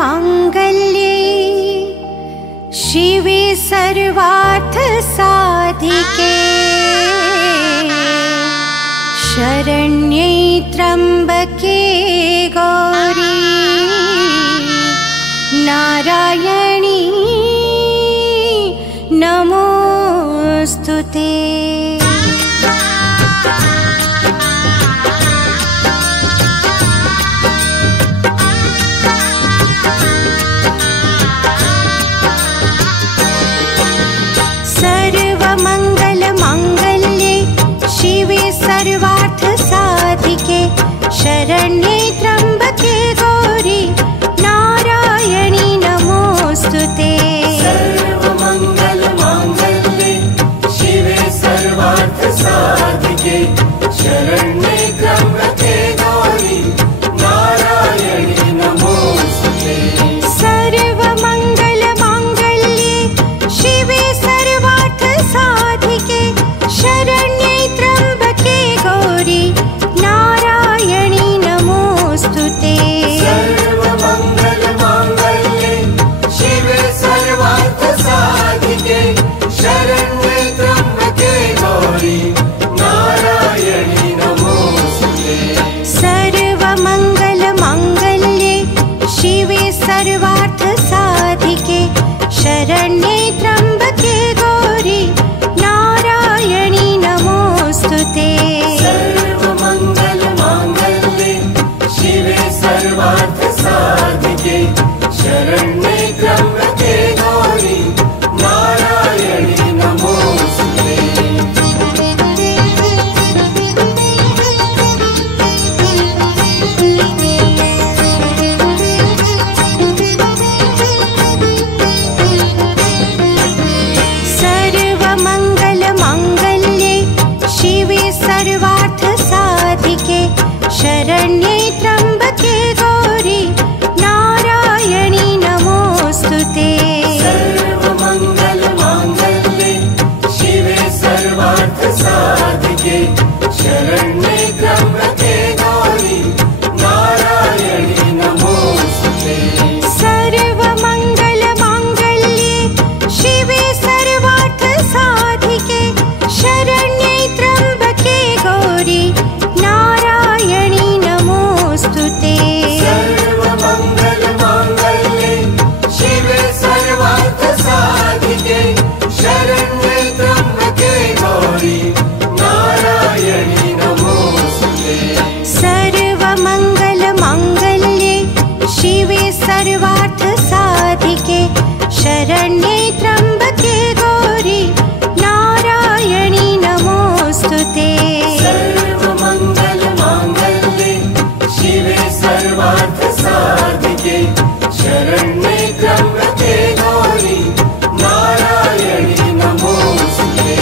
सर्वमङ्गलमाङ्गल्ये शिवे सर्वार्थसाधिके शरण्ये त्र्यम्बके गौरी नारायणी नमोस्तुते। सर्वमङ्गलमाङ्गल्ये शिवे सर्वार्थसाधिके शरण्ये त्र्यम्बके गौरी नारायणी नमोस्तुते। सर्वमङ्गलमाङ्गल्ये शिवे सर्वार्थसाधिके शरण्ये त्र्यम्बके गौरी नारायणी नमोस्तुते। सर्वमङ्गलमाङ्गल्ये शिवे सर्वार्थसाधिके शरण्ये त्र्यम्बके गौरी नारायणी नमोस्तुते। सर्वमङ्गलमाङ्गल्ये शिवे सर्वार्थसाधिके शरण्ये त्र्यम्बके गौरी नारायणी नमोस्तुते। सर्वमङ्गलमाङ्गल्ये शिवे सर्वार्थसाधिके शरण्ये त्र्यम्बके गौरी नारायणी नमोस्तुते। सर्वमङ्गलमाङ्गल्ये शिवे सर्वार्थसाधिके शरण्ये त्र्यम्बके गौरी नारायणी नमोस्तुते। सर्वमङ्गलमाङ्गल्ये शिवे सर्वार्थसाधिके शरण्ये त्र्यम्बके गौरी नारायणी नमोस्तुते। सर्वमङ्गलमाङ्गल्ये शिवे सर्वार्थसाधिके शरण्ये त्र्यम्बके गौरी नारायणी नमोस्तुते। सर्वमङ्गलमाङ्गल्ये शिवे सर्वार्थसाधिके शरण्ये त्र्यम्बके गौरी नारायणी नमोस्तुते। सर्वमङ्गलमाङ्गल्ये शिवे सर्वार्थसाधिके शरण्ये त्र्यम्बके गौरी नारायणी नमोस्तुते। सर्वमङ्गलमाङ्गल्ये शिवे सर्वार्थसाधिके शरण्ये त्र्यम्बके गौरी नारायणी नमोस्तुते। सर्वमङ्गलमाङ्गल्ये शिवे सर्वार्थसाधिके शरण्ये त्र्यम्बके गौरी नारायणी नमोस्तुते।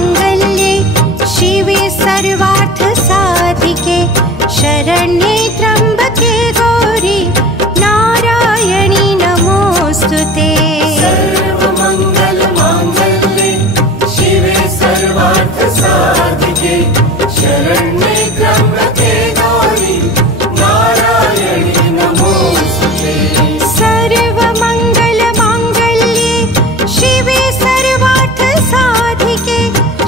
सर्वमङ्गलमाङ्गल्ये शिवे सर्वार्थसाधिके शरण्ये त्र्यम्बके गौरी नारायणी नमोस्तुते। सर्वमङ्गलमाङ्गल्ये शिवे सर्वार्थसाधिके शरण्ये त्र्यम्बके गौरी नारायणी नमोस्तुते। सर्वमङ्गलमाङ्गल्ये शिवे सर्वार्थसाधिके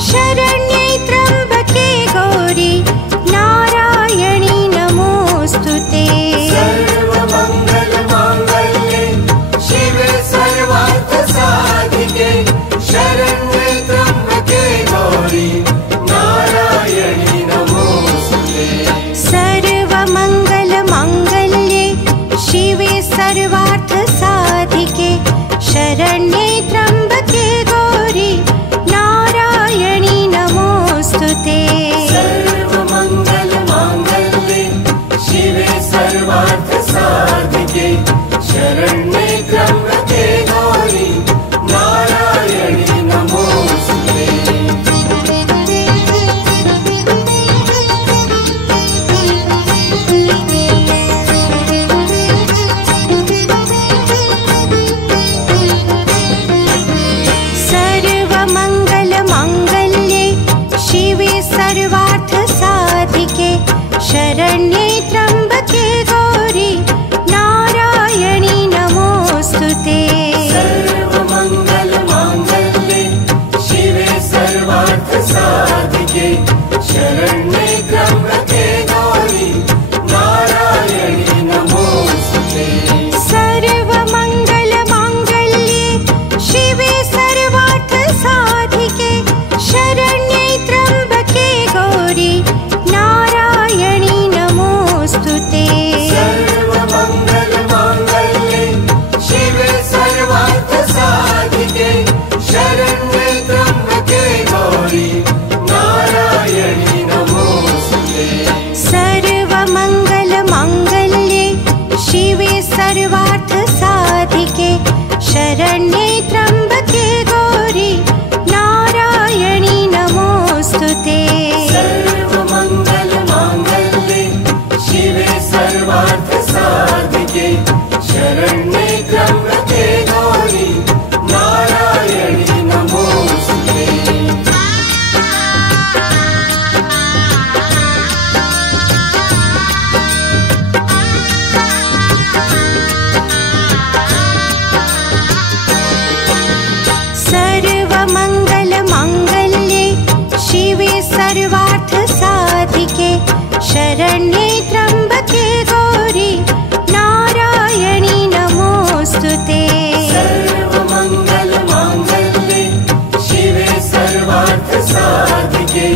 शरण्ये त्र्यम्बके गौरी नारायणी नमोस्तुते। सर्वमङ्गलमाङ्गल्ये शिवे सर्वार्थसाधिके शरण्ये त्र्यम्बके गौरी नारायणी नमोऽस्तुते। सर्वमङ्गलमाङ्गल्ये शिवे सर्वार्थसाधिके शरण्ये त्र्यम्बके गौरी नारायणी नमोऽस्तुते। सर्वमङ्गलमाङ्गल्ये शिवे सर्वार्थसाधिके शरण्ये त्र्यम्बके गौरी नारायणी नमोऽस्तुते। सर्वमङ्गलमाङ्गल्ये शिवे सर्वार्थसाधिके शरण्ये त्र्यम्बके गौरी नारायणी नमोऽस्तुते। सर्वमङ्गलमाङ्गल्ये शिवे सर्वार्थसाधिके शरण्ये त्र्यम्बके गौरी नारायणी नमोऽस्तुते। सर्वमङ्गलमाङ्गल्ये शिवे सर्वार्थसाधिके शरण्ये त्र्यम्बके गौरी नारायणी नमोऽस्तुते। सर्वमङ्गलमाङ्गल्ये शिवे सर्वार्थसाधिके शरण्ये त्र्यम्बके गौरी नारायणी नमोऽस्तुते। सर्वमङ्गलमाङ्गल्ये शिवे सर्वार्थसाधिके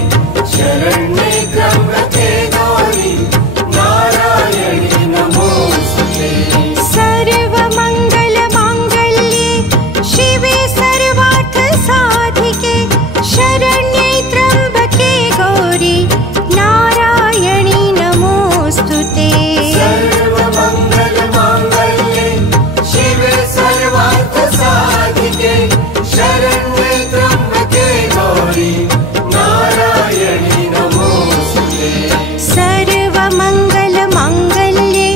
शरण्ये त्र्यम्बके गौरी नारायणी नमोऽस्तुते। सर्वमङ्गलमाङ्गल्ये शिवे सर्वार्थसाधिके शरण्ये त्र्यम्बके गौरी नारायणी नमोऽस्तुते। सर्वमङ्गलमाङ्गल्ये शिवे सर्वार्थसाधिके शरण्ये त्र्यम्बके गौरी नारायणी नमोऽस्तुते। सर्वमङ्गलमाङ्गल्ये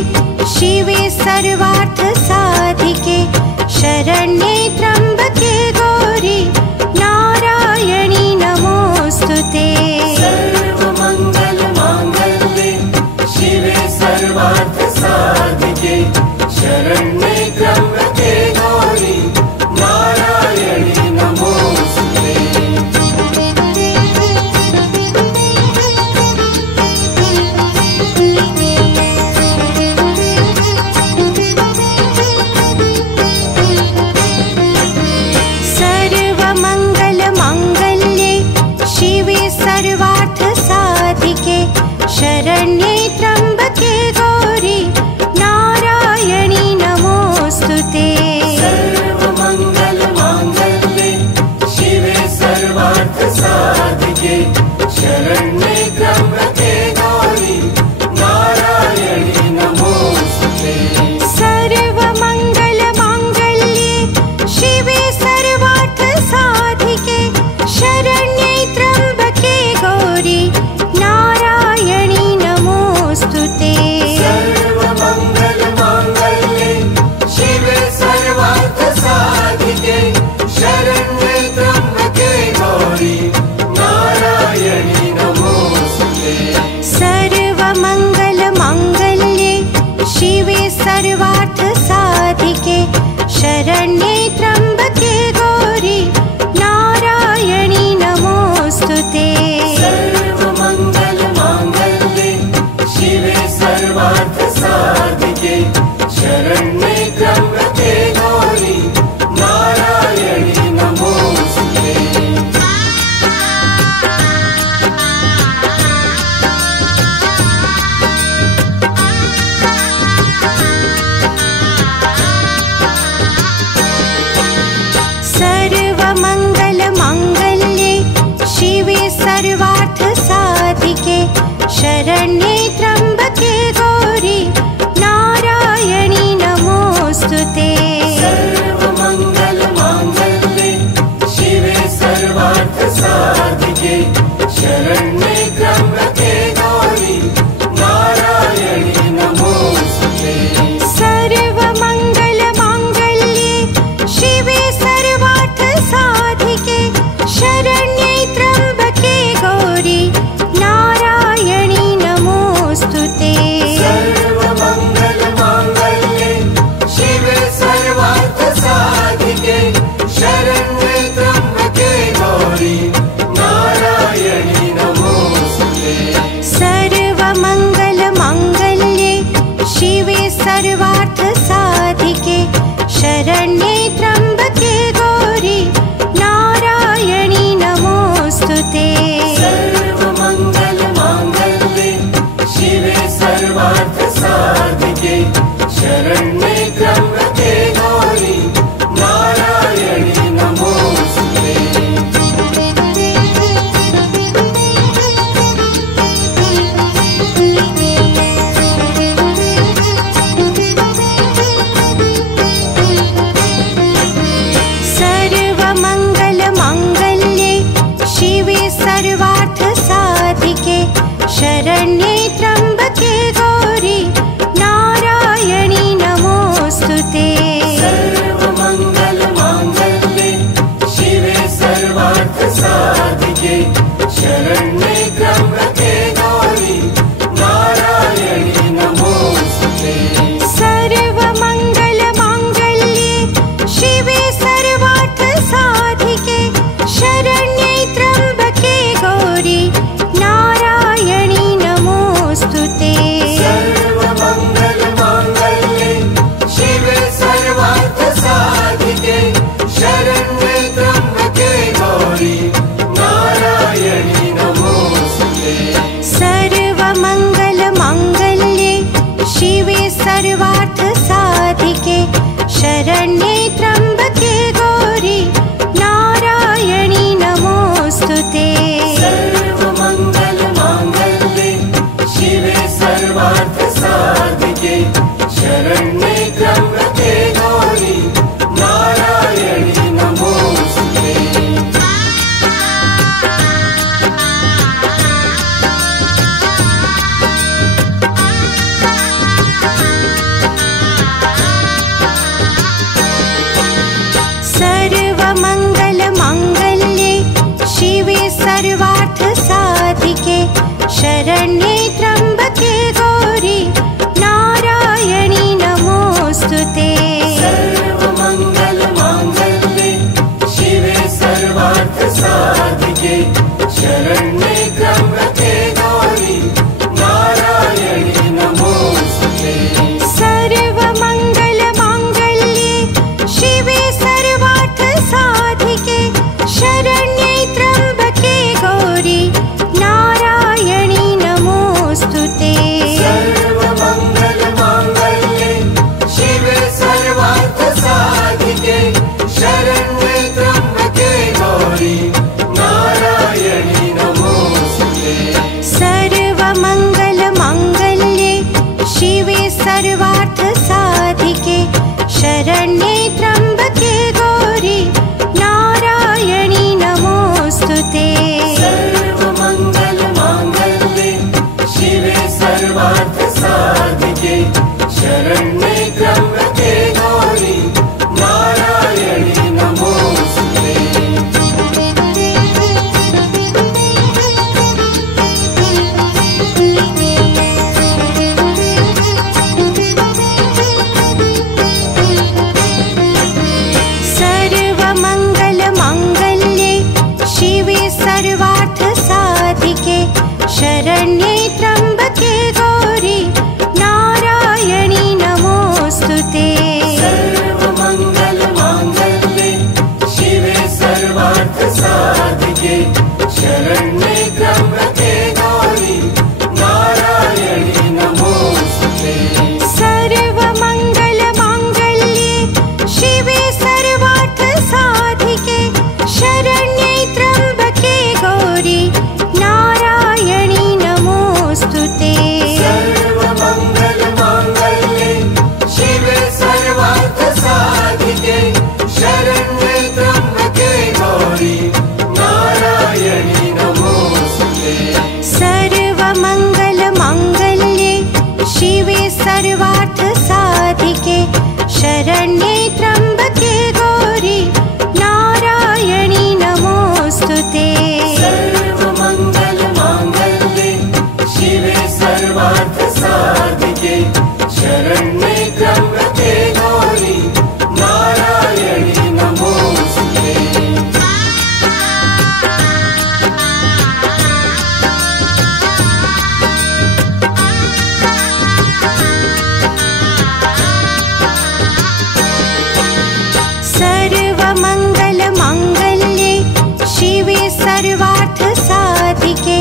शिवे सर्वार्थसाधिके शरण्ये त्र्यम्बके गौरी नारायणी नमोऽस्तुते। सर्वमङ्गलमाङ्गल्ये शिवे सर्वार्थसाधिके शरण्ये त्र्यम्बके गौरी नारायणी नमोऽस्तुते। सर्वमङ्गलमाङ्गल्ये शिवे सर्वार्थसाधिके शरण्ये त्र्यम्बके गौरी नारायणी नमोऽस्तुते। सर्वमङ्गलमाङ्गल्ये शिवे सर्वार्थसाधिके शरण्ये त्र्यम्बके गौरी नारायणी नमोऽस्तुते। सर्वमङ्गलमाङ्गल्ये शिवे सर्वार्थसाधिके शरण्ये त्र्यम्बके गौरी नारायणी नमोऽस्तुते। सर्वमङ्गलमाङ्गल्ये शिवे सर्वार्थसाधिके शरण्ये त्र्यम्बके गौरी नारायणी नमोऽस्तुते। सर्वमङ्गलमाङ्गल्ये शिवे सर्वार्थसाधिके शरण्ये त्र्यम्बके गौरी नारायणी नमोऽस्तुते। सर्वमङ्गलमाङ्गल्ये शिवे सर्वार्थसाधिके शरण्ये त्र्यम्बके गौरी नारायणी नमोऽस्तुते। सर्वमङ्गलमाङ्गल्ये शिवे सर्वार्थसाधिके शरण्ये त्र्यम्बके गौरी नारायणी नमोऽस्तुते। सर्वमङ्गलमाङ्गल्ये शिवे सर्वार्थसाधिके शरण्ये त्र्यम्बके गौरी नारायणी नमोऽस्तुते। सर्वमङ्गलमाङ्गल्ये शिवे सर्वार्थसाधिके शरण्ये त्र्यम्बके गौरी नारायणी नमोऽस्तुते। शरण्ये त्र्यम्बके गौरी नारायणी नमोऽस्तुते। सर्वमङ्गलमाङ्गल्ये शिवे सर्वार्थसाधिके शरण्ये त्र्यम्बके गौरी नारायणी नमोऽस्तुते। सर्वमङ्गलमाङ्गल्ये शिवे सर्वार्थसाधिके शरण्ये त्र्यम्बके गौरी नारायणी नमोऽस्तुते। सर्वमङ्गलमाङ्गल्ये शिवे सर्वार्थसाधिके शरण्ये त्र्यम्बके गौरी नारायणी नमोऽस्तुते। सर्वमङ्गलमाङ्गल्ये शिवे सर्वार्थसाधिके शरण्ये त्र्यम्बके गौरी नारायणी नमोऽस्तुते। सर्वमङ्गलमाङ्गल्ये शिवे सर्वार्थसाधिके शरण्ये त्र्यम्बके गौरी नारायणी नमोऽस्तुते। सर्वमङ्गलमाङ्गल्ये शिवे सर्वार्थसाधिके शरण्ये त्र्यम्बके गौरी नारायणी नमोऽस्तुते। सर्वमङ्गलमाङ्गल्ये शिवे सर्वार्थसाधिके शरण्ये त्र्यम्बके गौरी नारायणी नमोऽस्तुते। सर्वमङ्गलमाङ्गल्ये शिवे सर्वार्थसाधिके शरण्ये त्र्यम्बके गौरी नारायणी नमोऽस्तुते। सर्वमङ्गलमाङ्गल्ये शिवे सर्वार्थसाधिके शरण्ये त्र्यम्बके गौरी नारायणी नमोऽस्तुते। सर्वमङ्गलमाङ्गल्ये शिवे सर्वार्थसाधिके शरण्ये त्र्यम्बके गौरी नारायणी नमोऽस्तुते। सर्वमङ्गलमाङ्गल्ये शिवे सर्वार्थसाधिके शरण्ये त्र्यम्बके गौरी नारायणी नमोऽस्तुते। सर्वमङ्गलमाङ्गल्ये शिवे सर्वार्थसाधिके शरण्ये त्र्यम्बके गौरी नारायणी नमोऽस्तुते। सर्वमङ्गलमाङ्गल्ये शिवे सर्वार्थसाधिके शरण्ये त्र्यम्बके गौरी नारायणी नमोऽस्तुते। सर्वमङ्गलमाङ्गल्ये शिवे सर्वार्थसाधिके शरण्ये त्र्यम्बके गौरी नारायणी नमोऽस्तुते। सर्वमङ्गलमाङ्गल्ये शिवे सर्वार्थसाधिके शरण्ये त्र्यम्बके गौरी नारायणी नमोऽस्तुते। सर्वमङ्गलमाङ्गल्ये शिवे सर्वार्थसाधिके शरण्ये त्र्यम्बके गौरी नारायणी नमोऽस्तुते। सर्वमङ्गलमाङ्गल्ये शिवे सर्वार्थसाधिके शरण्ये त्र्यम्बके गौरी नारायणी नमोऽस्तुते। सर्वमङ्गलमाङ्गल्ये शिवे सर्वार्थसाधिके शरण्ये त्र्यम्बके गौरी नारायणी नमोऽस्तुते। सर्वमङ्गलमाङ्गल्ये शिवे सर्वार्थसाधिके शरण्ये त्र्यम्बके गौरी नारायणी नमोऽस्तुते। सर्वार्थ साधिके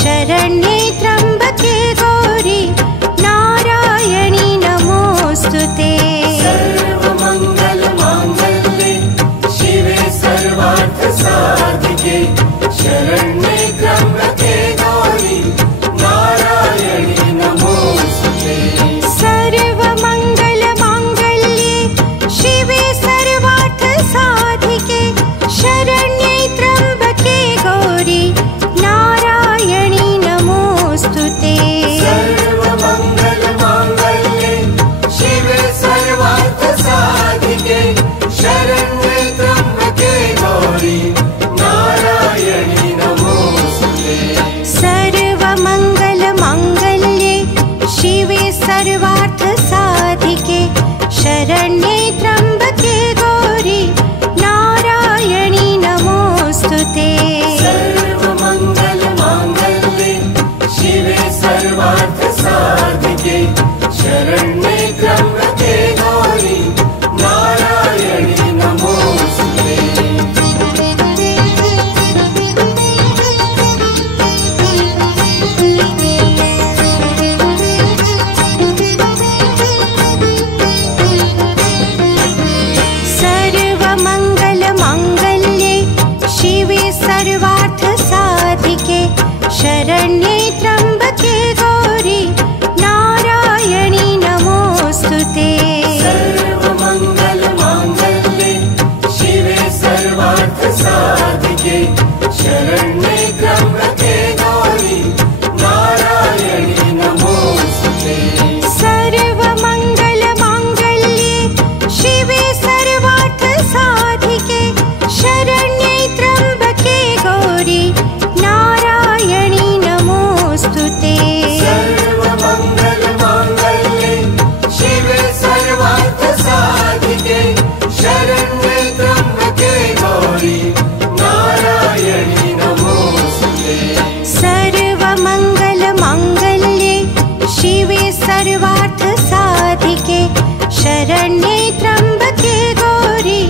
शरण्ये त्र्यम्बके गौरी नारायणी नमोस्तुते। सर्वमंगल मांगल्ये शिवे सर्वार्थ साधिके शरण्ये त्र्यम्बके गौरी नारायणी नमोस्तुते। सर्वमंगल मांगल्ये शिवे सर्वार्थ साधिके शरण्ये त्र्यम्बके गौरी नारायणी नमोस्तुते। सर्वमंगल मांगल्ये शिवे सर्वार्थ साधिके शरण्ये त्र्यम्बके गौरी नारायणी नमोस्तुते। सर्वमंगल मांगल्ये शिवे सर्वार्थ साधिके शरण्ये त्र्यम्बके गौरी नारायणी नमोस्तुते। सर्वमंगल मांगल्ये शिवे सर्वार्थ साधिके शरण्ये त्र्यम्बके गौरी नारायणी नमोस्तुते। सर्वमंगल मांगल्ये शिवे सर्वार्थ साधिके शरण्ये त्र्यम्बके गौरी नारायणी नमोस्तुते। सर्वमंगल मांगल्ये शिवे सर्वार्थ साधिके शरण्ये त्र्यम्बके गौरी नारायणी नमोस्तुते। सर्वमंगल मांगल्ये शिवे सर्वार्थ साधिके शरण्ये त्र्यम्बके गौरी नारायणी नमोस्तुते। सर्वमंगल मांगल्ये शिवे सर्वार्थ साधिके शरण्ये त्र्यम्बके गौरी नारायणी नमोस्तुते। सर्वमंगल मांगल्ये शिवे सर्वार्थ साधिके शरण्ये त्र्यम्बके गौरी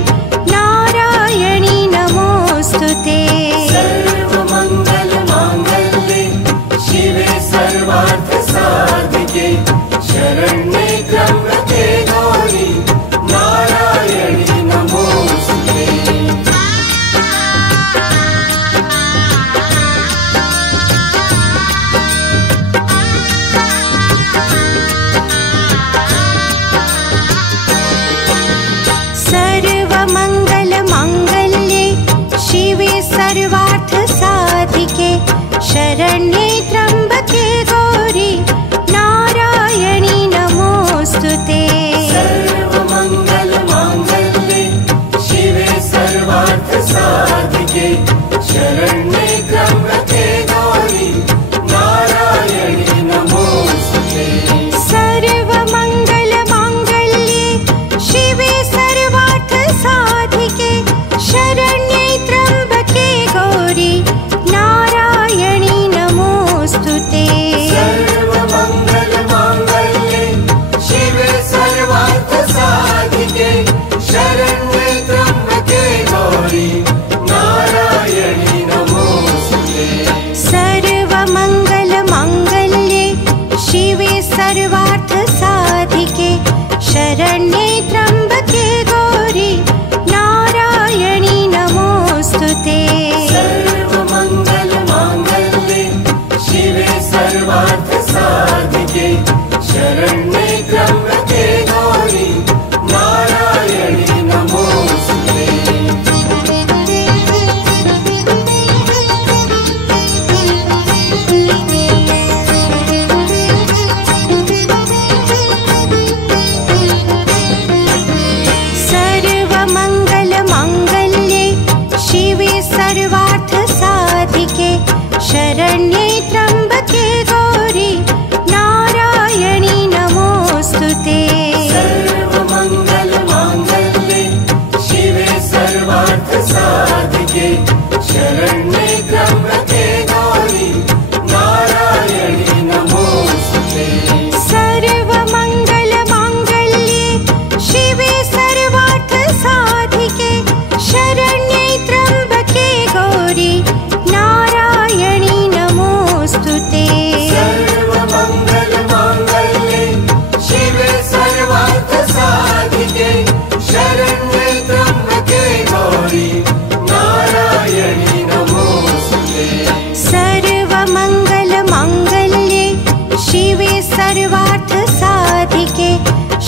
नारायणी नमोस्तुते। सर्वमंगल मांगल्ये शिवे सर्वार्थ साधिके शरण्ये त्र्यम्बके गौरी नारायणी नमोस्तुते। सर्वमंगल मांगल्ये शिवे सर्वार्थ साधिके शरण्ये त्र्यम्बके गौरी नारायणी नमोस्तुते। सर्वमंगल मांगल्ये शिवे सर्वार्थ साधिके शरण्ये त्र्यम्बके गौरी नारायणी नमोस्तुते। सर्वमंगल मांगल्ये शिवे सर्वार्थ साधिके शरण्ये त्र्यम्बके गौरी नारायणी नमोस्तुते।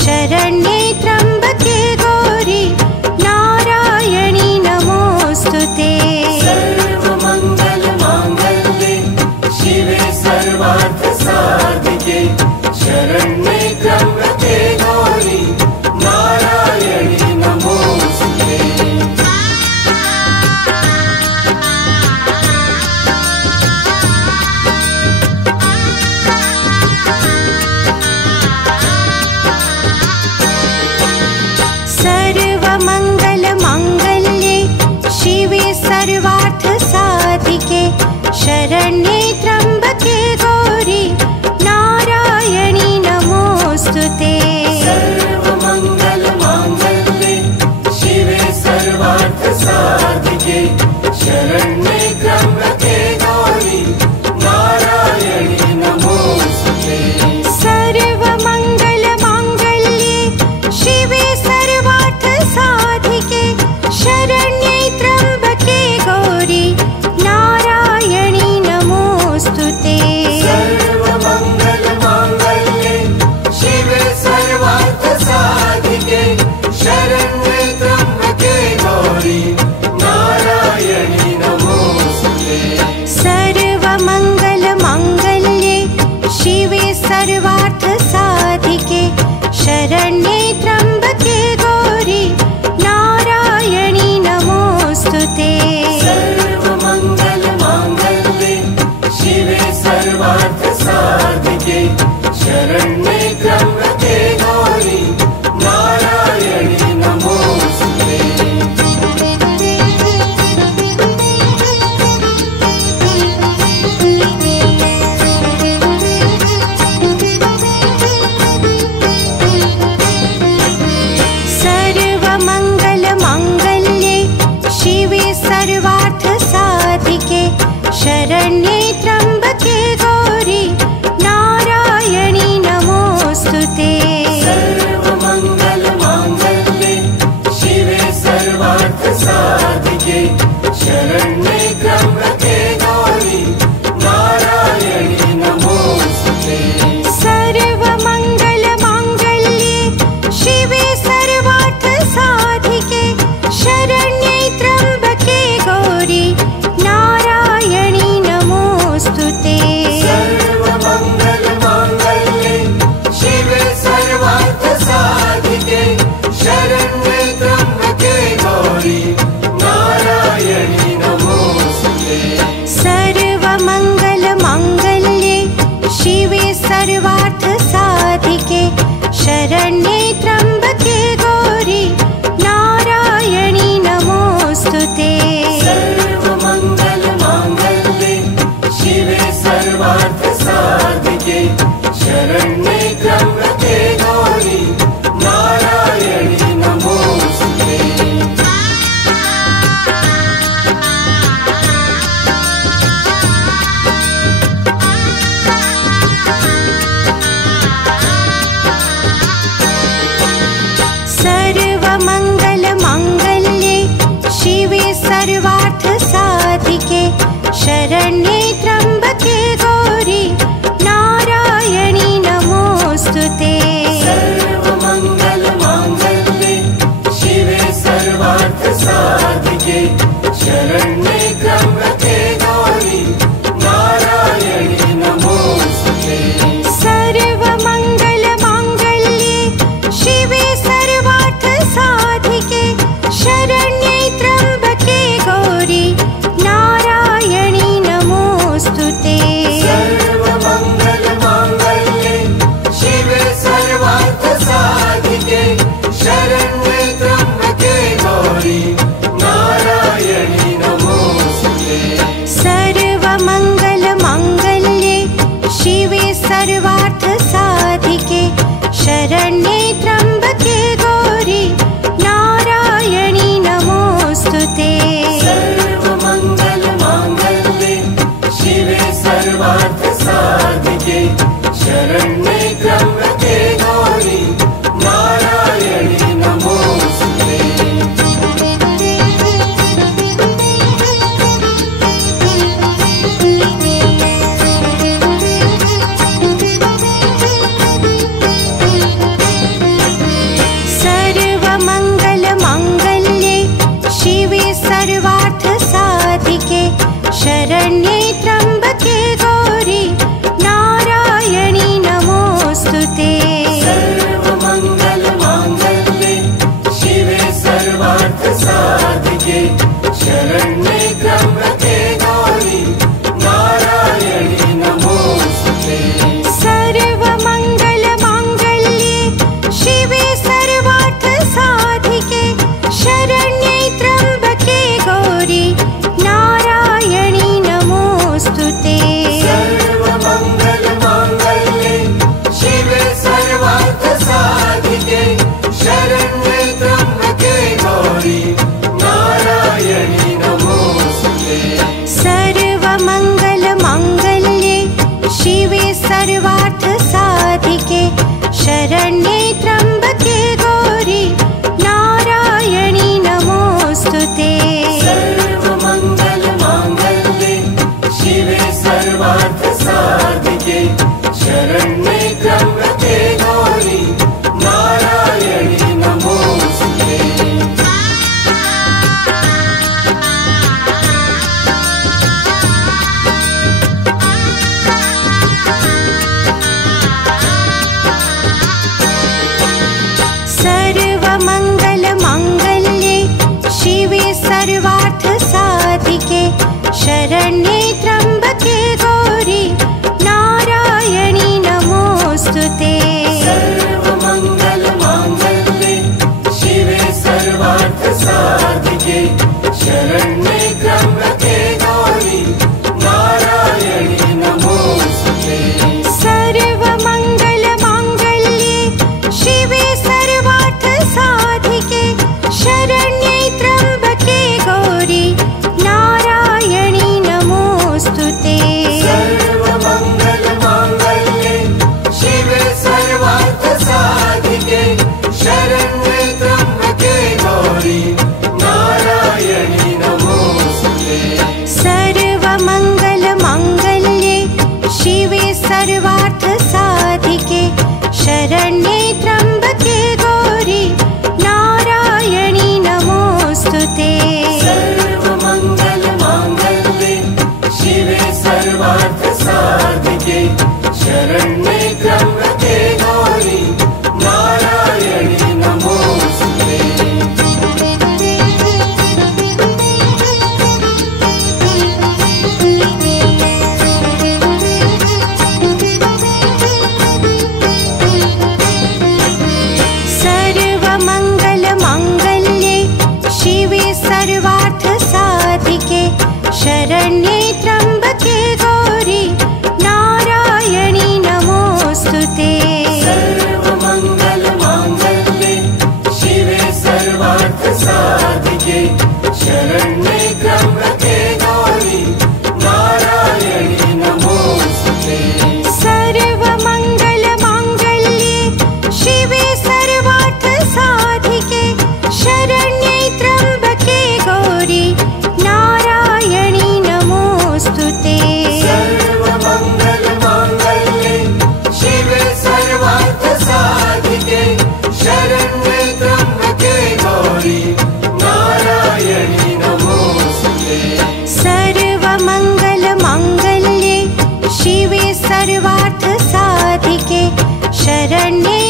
शरण्ये त्र्यम्बके गौरी नारायणी नमोऽस्तुते। सर्वमङ्गलमाङ्गल्ये शिवे सर्वार्थसाधिके शरण्ये त्र्यम्बके गौरी नारायणी नमोऽस्तुते। सर्वमङ्गलमाङ्गल्ये शिवे सर्वार्थसाधिके शरण्ये त्र्यम्बके गौरी नारायणी नमोऽस्तुते। सर्वमङ्गलमाङ्गल्ये शिवे सर्वार्थसाधिके शरण्ये त्र्यम्बके गौरी नारायणी नमोऽस्तुते। सर्वमङ्गलमाङ्गल्ये शिवे सर्वार्थसाधिके शरण्ये त्र्यम्बके गौरी नारायणी नमोऽस्तुते। सर्वमङ्गलमाङ्गल्ये शिवे सर्वार्थसाधिके शरण्ये त्र्यम्बके गौरी नारायणी नमोऽस्तुते। सर्वमङ्गलमाङ्गल्ये शिवे सर्वार्थसाधिके शरण्ये त्र्यम्बके गौरी नारायणी नमोऽस्तुते। सर्वमङ्गलमाङ्गल्ये शिवे सर्वार्थसाधिके शरण्ये त्र्यम्बके गौरी नारायणी नमोऽस्तुते। सर्वमङ्गलमाङ्गल्ये शिवे सर्वार्थसाधिके शरण्ये त्र्यम्बके गौरी नारायणी नमोऽस्तुते। सर्वमङ्गलमाङ्गल्ये शिवे सर्वार्थसाधिके शरण्ये त्र्यम्बके गौरी नारायणी नमोऽस्तुते। सर्वमङ्गलमाङ्गल्ये शिवे सर्वार्थसाधिके शरण्ये त्र्यम्बके गौरी नारायणी नमोऽस्तुते। सर्वमङ्गलमाङ्गल्ये शिवे सर्वार्थसाधिके शरण्ये त्र्यम्बके गौरी नारायणी नमोऽस्तुते। सर्वमङ्गलमाङ्गल्ये शिवे सर्वार्थसाधिके शरण्ये त्र्यम्बके गौरी नारायणी नमोऽस्तुते। सर्वमङ्गलमाङ्गल्ये शिवे सर्वार्थसाधिके शरण्ये त्र्यम्बके गौरी नारायणी नमोऽस्तुते। सर्वमङ्गलमाङ्गल्ये शिवे सर्वार्थसाधिके शरण्ये त्र्यम्बके गौरी नारायणी नमोऽस्तुते। सर्वमङ्गलमाङ्गल्ये शिवे सर्वार्थसाधिके शरण्ये त्र्यम्बके गौरी नारायणी नमोऽस्तुते। सर्वमङ्गलमाङ्गल्ये शिवे सर्वार्थसाधिके शरण्ये त्र्यम्बके गौरी नारायणी नमोऽस्तुते। सर्वमङ्गलमाङ्गल्ये शिवे सर्वार्थसाधिके शरण्ये त्र्यम्बके गौरी नारायणी नमोऽस्तुते। सर्वमङ्गलमाङ्गल्ये शिवे सर्वार्थसाधिके शरण्ये त्र्यम्बके गौरी नारायणी नमोऽस्तुते। सर्वमङ्गलमाङ्गल्ये शिवे सर्वार्थसाधिके शरण्ये त्र्यम्बके गौरी नारायणी नमोऽस्तुते। शरण्ये त्र्यम्बके गौरी नारायणी नमोऽस्तुते। सर्वमङ्गलमाङ्गल्ये शिवे सर्वार्थसाधिके शरण्ये त्र्यम्बके गौरी नारायणी नमोऽस्तुते। सर्वमङ्गलमाङ्गल्ये शिवे सर्वार्थसाधिके शरण्ये त्र्यम्बके गौरी नारायणी नमोऽस्तुते। सर्वमङ्गलमाङ्गल्ये शिवे सर्वार्थसाधिके शरण्ये त्र्यम्बके गौरी नारायणी नमोऽस्तुते। सर्वमङ्गलमाङ्गल्ये शिवे सर्वार्थसाधिके शरण्ये त्र्यम्बके गौरी नारायणी नमोऽस्तुते। सर्वमङ्गलमाङ्गल्ये शिवे सर्वार्थसाधिके शरण्ये त्र्यम्बके गौरी नारायणी नमोऽस्तुते। सर्वमङ्गलमाङ्गल्ये शिवे सर्वार्थसाधिके शरण्ये त्र्यम्बके गौरी नारायणी नमोऽस्तुते। सर्वमङ्गलमाङ्गल्ये शिवे सर्वार्थसाधिके शरण्ये त्र्यम्बके गौरी नारायणी नमोऽस्तुते। सर्वमङ्गलमाङ्गल्ये शिवे सर्वार्थसाधिके शरण्ये त्र्यम्बके गौरी नारायणी नमोऽस्तुते। सर्वमङ्गलमाङ्गल्ये शिवे सर्वार्थसाधिके शरण्ये त्र्यम्बके गौरी नारायणी नमोऽस्तुते। सर्वमङ्गलमाङ्गल्ये शिवे सर्वार्थसाधिके शरण्ये त्र्यम्बके गौरी नारायणी नमोऽस्तुते। सर्वमङ्गलमाङ्गल्ये शिवे सर्वार्थसाधिके शरण्ये त्र्यम्बके गौरी नारायणी नमोऽस्तुते। सर्वमङ्गलमाङ्गल्ये शिवे सर्वार्थसाधिके शरण्ये